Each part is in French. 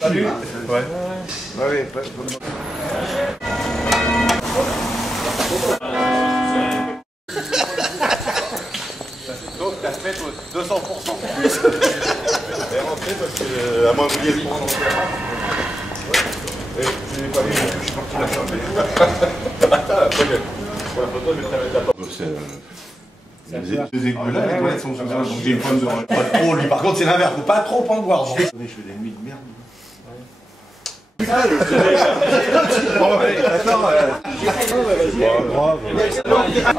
Salut. Ouais. Ouais. Donc t'as fait 200% plus. Elle est rentrée parce que à moins de vous dire pour je n'ai pas vu, je suis parti la chercher. Attends, après pour la photo, je vais te mettre la porte. Ces égouts-là, les toilettes sont souterraines, donc j'ai une pointe de... Pas trop, lui, par contre, c'est l'inverse, faut pas trop en boire. Je fais des nuits de merde. Ah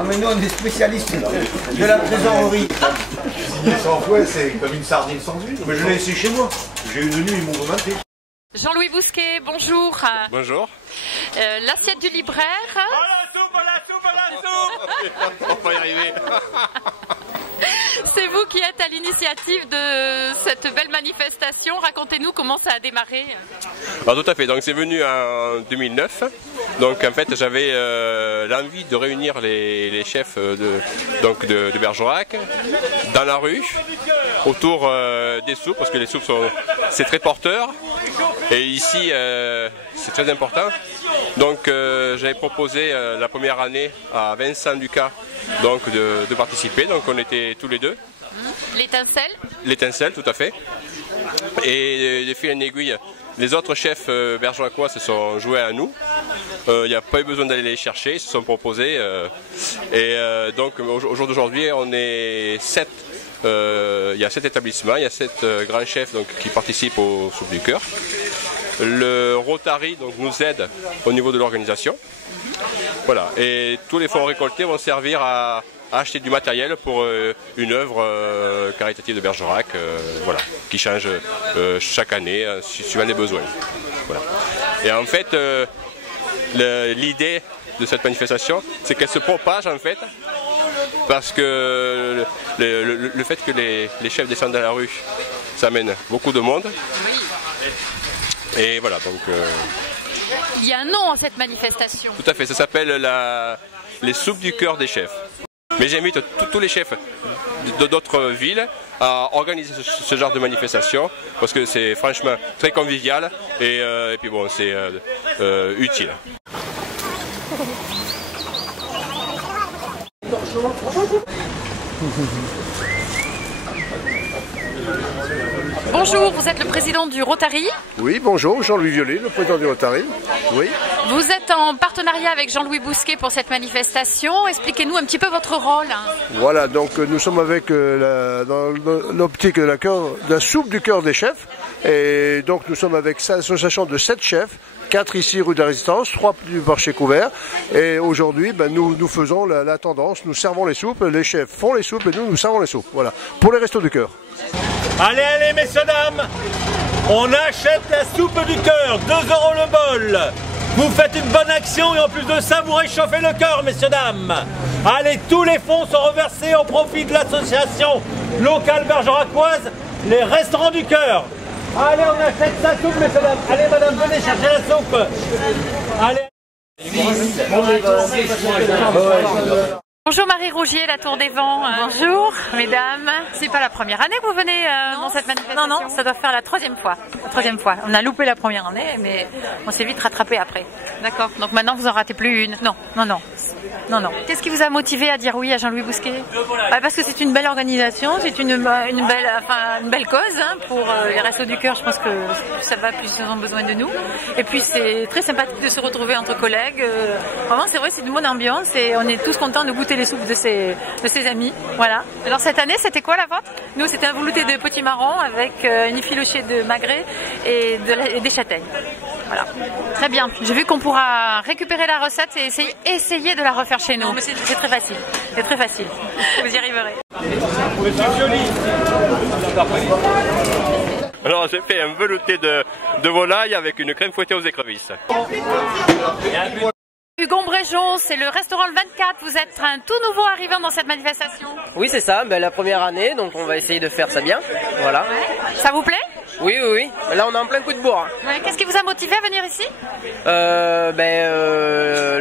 mais nous on est spécialistes de la trésorerie. Signer sans fouet, c'est comme une sardine sans huile. Mais je l'ai laissé chez moi. J'ai eu une nuit, ils m'ont remonté. Jean-Louis Bousquet, bonjour. Bonjour. L'assiette du libraire. À la soupe. On va y arriver. C'est vous qui êtes à l'initiative de cette belle manifestation. Racontez-nous comment ça a démarré. Alors, tout à fait. Donc c'est venu en 2009. Donc en fait j'avais l'envie de réunir les chefs de Bergerac dans la rue autour des soupes parce que les soupes c'est très porteur et ici c'est très important. Donc j'avais proposé la première année à Vincent Lucas donc de participer. Donc on était tous les deux. L'étincelle. L'étincelle, tout à fait. Et de fil en aiguille, les autres chefs bergeracois se sont joués à nous. Il n'y a pas eu besoin d'aller les chercher, ils se sont proposés. Donc au jour d'aujourd'hui, on est 7. Il y a 7 établissements, il y a 7 grands chefs donc, qui participent au Soupe du Cœur. Le Rotary donc, nous aide au niveau de l'organisation. Voilà. Et tous les fonds récoltés vont servir à acheter du matériel pour une œuvre caritative de Bergerac voilà, qui change chaque année suivant les besoins. Voilà. Et en fait, l'idée de cette manifestation, c'est qu'elle se propage en fait, parce que le fait que les chefs descendent dans la rue, ça amène beaucoup de monde. Et voilà, donc... Il y a un nom à cette manifestation. Tout à fait, ça s'appelle les soupes du cœur des chefs. Mais j'invite tous les chefs d'autres villes à organiser ce genre de manifestation parce que c'est franchement très convivial et puis bon, c'est utile. Bonjour, vous êtes le président du Rotary. Oui, bonjour, Jean-Louis Violet, le président du Rotary. Oui. Vous êtes en partenariat avec Jean-Louis Bousquet pour cette manifestation. Expliquez-nous un petit peu votre rôle. Voilà, donc nous sommes avec dans l'optique de la soupe du cœur des chefs. Et donc nous sommes avec cette association de 7 chefs, 4 ici rue de la Résistance, 3 du marché couvert. Et aujourd'hui, nous faisons la tendance, nous servons les soupes, les chefs font les soupes et nous servons les soupes. Voilà, pour les restos du cœur. Allez, messieurs, dames, on achète la soupe du cœur, 2 € le bol. Vous faites une bonne action et en plus de ça, vous réchauffez le cœur, messieurs, dames. Allez, tous les fonds sont reversés au profit de l'association locale bergeracoise, les restaurants du cœur. Allez, on achète sa soupe, messieurs, dames. Allez, madame, venez chercher la soupe. Allez. Bonjour Marie Rougier, la Tour des Vents. Bonjour mesdames. C'est pas la première année que vous venez dans cette manifestation? Non, ça doit faire la troisième fois. On a loupé la première année, mais on s'est vite rattrapé après. D'accord, donc maintenant vous en ratez plus une? Non. Qu'est-ce qui vous a motivé à dire oui à Jean-Louis Bousquet? Parce que c'est une belle organisation, c'est une belle cause pour les Restos du Cœur. Je pense que ça va, plus ils ont besoin de nous. Et puis c'est très sympathique de se retrouver entre collègues. Vraiment, c'est vrai, c'est une bonne ambiance et on est tous contents de goûter les soupes de ses amis. Voilà. Alors cette année, c'était quoi la vôtre? Nous, c'était un velouté de potimarron avec une effilochée de magret et des châtaignes. Voilà. Très bien. J'ai vu qu'on pourra récupérer la recette et essayer de la refaire chez nous. Non, mais c'est très facile. C'est très facile. Vous y arriverez. Alors j'ai fait un velouté de volaille avec une crème fouettée aux écrevisses. Hugon Bréjon, c'est le restaurant le 24. Vous êtes un tout nouveau arrivant dans cette manifestation. Oui, c'est ça, la première année, donc on va essayer de faire ça bien. Voilà. Ouais. Ça vous plaît? Oui. Là, on est en plein coup de bourre. Ouais. Qu'est-ce qui vous a motivé à venir ici?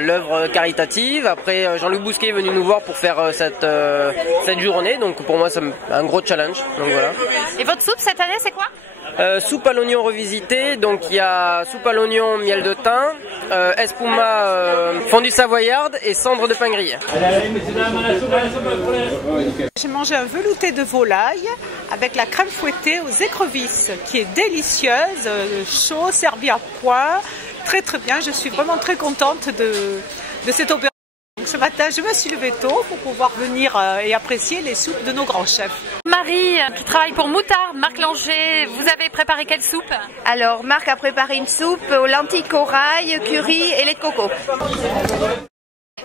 L'œuvre caritative. Après, Jean-Louis Bousquet est venu nous voir pour faire cette journée. Donc pour moi, c'est un gros challenge. Donc voilà. Et votre soupe cette année, c'est quoi? Soupe à l'oignon revisité, donc il y a soupe à l'oignon, miel de thym, espuma fondue savoyarde et cendre de pain grillé. J'ai mangé un velouté de volaille avec la crème fouettée aux écrevisses qui est délicieuse, chaud, servi à point, très très bien. Je suis vraiment très contente de cette opération. Donc ce matin, je me suis levée tôt pour pouvoir venir et apprécier les soupes de nos grands chefs. Marie, qui travaille pour Moutarde, Marc Langer, vous avez préparé quelle soupe? Alors, Marc a préparé une soupe aux lentilles corail, curry et lait de coco.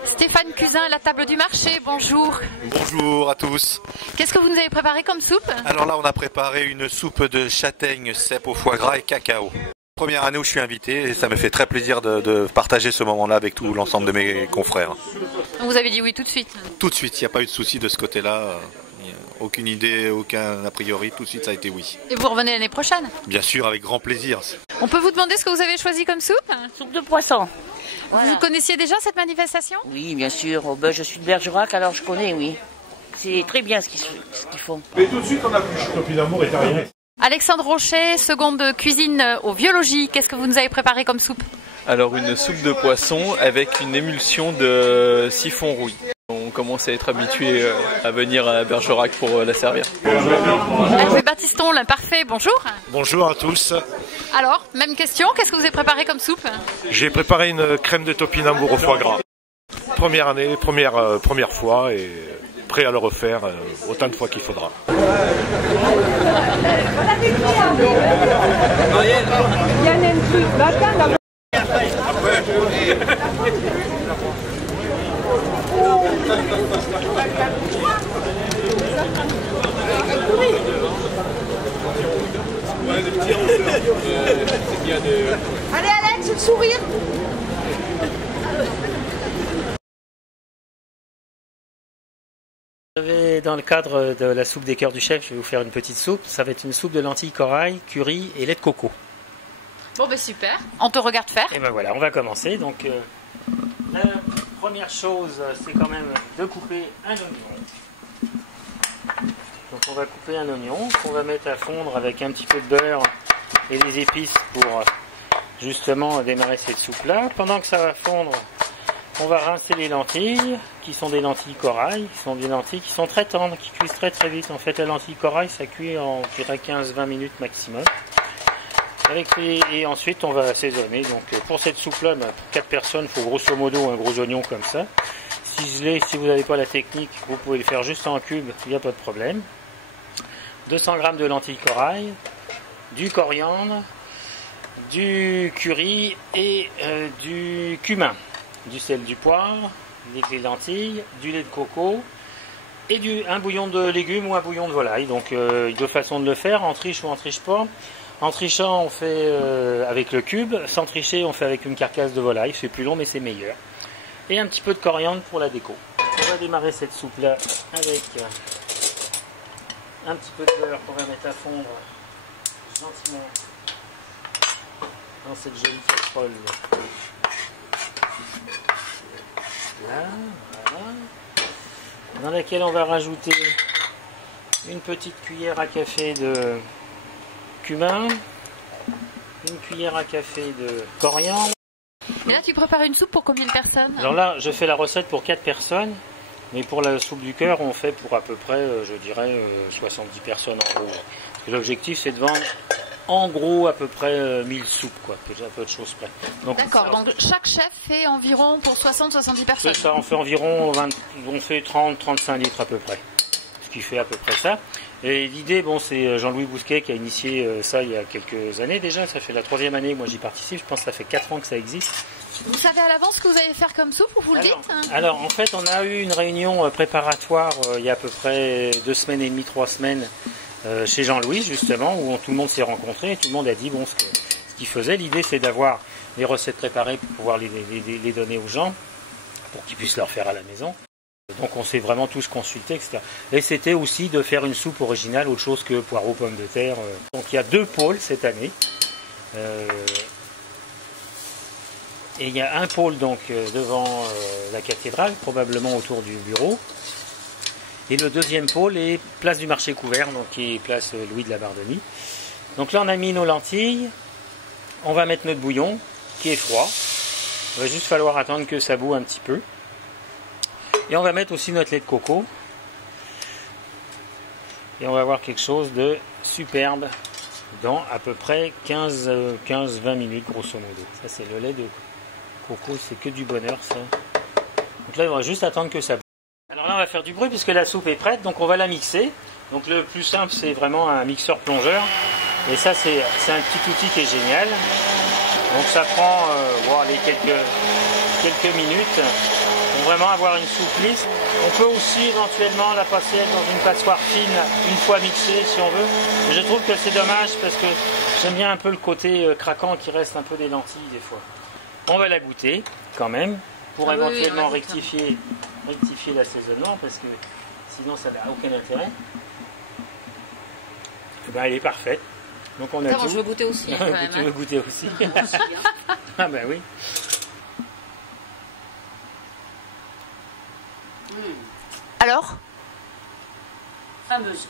Stéphane Cusin à la table du marché, bonjour. Bonjour à tous. Qu'est-ce que vous nous avez préparé comme soupe? Alors là, on a préparé une soupe de châtaigne, cèpe au foie gras et cacao. Première année où je suis invité et ça me fait très plaisir de partager ce moment-là avec tout l'ensemble de mes confrères. Vous avez dit oui tout de suite? Tout de suite, il n'y a pas eu de souci de ce côté-là. Aucune idée, aucun a priori, tout de suite ça a été oui. Et vous revenez l'année prochaine? Bien sûr, avec grand plaisir. On peut vous demander ce que vous avez choisi comme soupe? Soupe de poisson. Voilà. Vous connaissiez déjà cette manifestation? Oui, bien sûr. Oh, ben, je suis de Bergerac, alors je connais, oui. C'est très bien ce qu'ils font. Mais tout de suite, on a plus chaud. L'amour est arrivé. Alexandre Rocher, seconde cuisine au Biologie. Qu'est-ce que vous nous avez préparé comme soupe? Alors une soupe de poisson avec une émulsion de siphon rouille. On commence à être habitué à venir à Bergerac pour la servir. Hervé Battiston, l'imparfait, bonjour. Bonjour à tous. Alors, même question, qu'est-ce que vous avez préparé comme soupe? J'ai préparé une crème de topinambour au foie gras. Première année, première fois et prêt à le refaire autant de fois qu'il faudra. Allez Alex, le sourire. Dans le cadre de la soupe des cœurs du chef, je vais vous faire une petite soupe. Ça va être une soupe de lentilles corail, curry et lait de coco. Bon ben super, on te regarde faire. Et ben voilà, on va commencer. Donc la première chose, c'est quand même de couper un oignon. Donc on va couper un oignon qu'on va mettre à fondre avec un petit peu de beurre et des épices pour justement démarrer cette soupe-là. Pendant que ça va fondre, on va rincer les lentilles, qui sont des lentilles corail, qui sont des lentilles qui sont très tendres, qui cuisent très très vite. En fait, la lentille corail, ça cuit en 15-20 minutes maximum. Et ensuite, on va assaisonner. Donc, pour cette soupe-là, pour 4 personnes, il faut grosso modo un gros oignon comme ça. Ciselé, si vous n'avez pas la technique, vous pouvez le faire juste en cube, il n'y a pas de problème. 200 g de lentilles corail, du coriandre, du curry et du cumin. Du sel, du poivre, des lentilles, du lait de coco et un bouillon de légumes ou un bouillon de volaille. Donc deux façons de le faire, en triche ou en triche pas. En trichant, on fait avec le cube. Sans tricher, on fait avec une carcasse de volaille. C'est plus long, mais c'est meilleur. Et un petit peu de coriandre pour la déco. On va démarrer cette soupe-là avec un petit peu de beurre qu'on va mettre à fondre gentiment dans cette jolie casserole. Là, voilà. Dans laquelle on va rajouter une petite cuillère à café de cumin, une cuillère à café de coriandre. Et là, tu prépares une soupe pour combien de personnes? Alors là, je fais la recette pour 4 personnes, mais pour la soupe du cœur, on fait pour à peu près, je dirais, 70 personnes en gros. L'objectif, c'est de vendre en gros à peu près 1000 soupes, quoi, à peu de choses près. D'accord, donc chaque chef fait environ pour 60-70 personnes. C'est ça, on fait environ 30-35 litres à peu près, ce qui fait à peu près ça. Et l'idée, bon, c'est Jean-Louis Bousquet qui a initié ça il y a quelques années déjà, ça fait la 3e année que moi j'y participe, je pense que ça fait 4 ans que ça existe. Vous savez à l'avance ce que vous allez faire comme soupe ou vous le dites? Alors en fait, on a eu une réunion préparatoire il y a à peu près 2 semaines et demie, 3 semaines, chez Jean-Louis justement, où tout le monde s'est rencontré et tout le monde a dit bon, ce qu'il faisait. L'idée c'est d'avoir les recettes préparées pour pouvoir les donner aux gens, pour qu'ils puissent leur faire à la maison. Donc on s'est vraiment tous consultés, etc. Et c'était aussi de faire une soupe originale, autre chose que poireaux, pommes de terre. Donc il y a 2 pôles cette année. Et il y a un pôle donc devant la cathédrale, probablement autour du bureau. Et le 2e pôle est place du marché couvert, donc qui est place Louis de la Bardenie. Donc là on a mis nos lentilles, on va mettre notre bouillon qui est froid. Il va juste falloir attendre que ça boue un petit peu. Et on va mettre aussi notre lait de coco. Et on va avoir quelque chose de superbe dans à peu près 15-20 minutes grosso modo. Ça c'est le lait de coco, c'est que du bonheur ça. Donc là il va juste attendre que ça boue. Alors là on va faire du bruit puisque la soupe est prête, donc on va la mixer. Donc le plus simple c'est vraiment un mixeur plongeur. Et ça c'est un petit outil qui est génial. Donc ça prend quelques minutes pour vraiment avoir une soupe lisse. On peut aussi éventuellement la passer dans une passoire fine une fois mixée si on veut. Mais je trouve que c'est dommage parce que j'aime bien un peu le côté craquant qui reste un peu des lentilles des fois. On va la goûter quand même pour éventuellement rectifier l'assaisonnement parce que sinon ça n'a aucun intérêt. Et ben, elle est parfaite. Donc on a tout. Je veux goûter aussi. Quand même, tu veux goûter aussi. Ah ben oui. Alors? Fameuse.